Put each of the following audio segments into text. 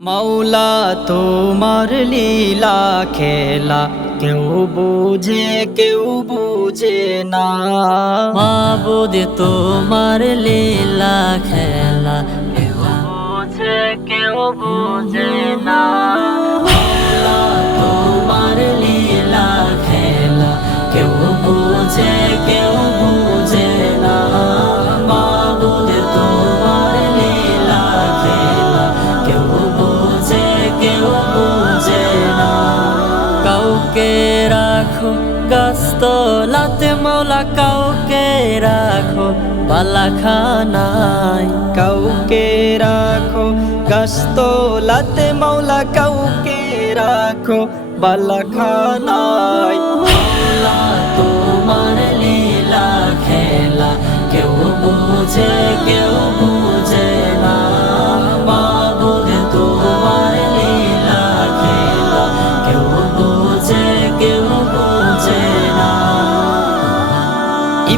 মাওলা তোমার লীলা খেলা। কেউ বুঝে কেউ বুঝে না। মাবুদ, তোমার লীলা খেলা। কেউ বুঝে কেউ বুঝে না। রাখো গাস্তলাতে মৌলা কাউকে রাখো বালাখানায় কাউকে রাখো গাস্তলাতে মৌলা কাউকে রাখো বালাখানায়। তোমার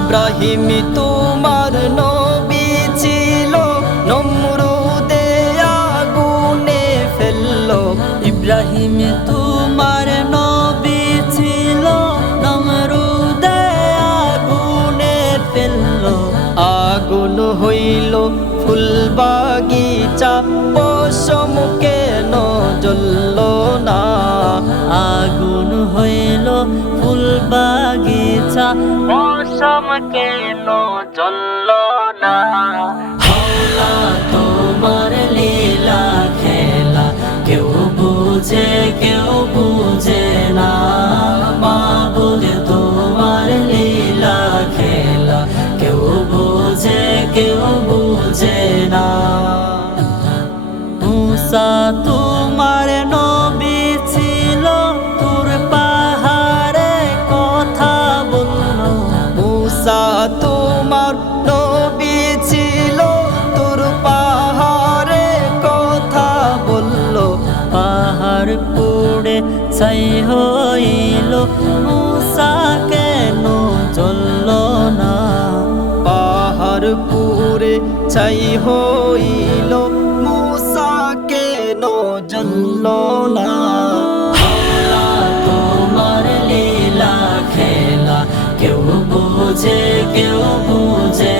ইব্রাহিম, তোমার নবী ছিল। নমরুদে আগুনে ফেলল। ইব্রাহিম, তোমার নবী ছিল। নমরুদে আগুনে ফেলল। আগুন হইল ফুল বাগিচা, পশম কেন জ্বলল না? আগুন হইল ফুল বাগিচা মৌসম কেন জ্বলল না? তোমার লীলা খেলা, কেউ বুঝে কেউ বুঝে না। মাবুদ তোমার লীলা খেলা, কেউ বুঝে কেউ বুঝে না। মুসা রোজা তোমার নবী ছিল, তোর পাহাড়ে কথা বলল, পাহাড় পুড়ে সাই হইল, মুসা কেন চলল না? পাহাড় পুড়ে ছাই হইল, মুসা কেন চলল না? কেউ বল বুঝে কেউ বুঝে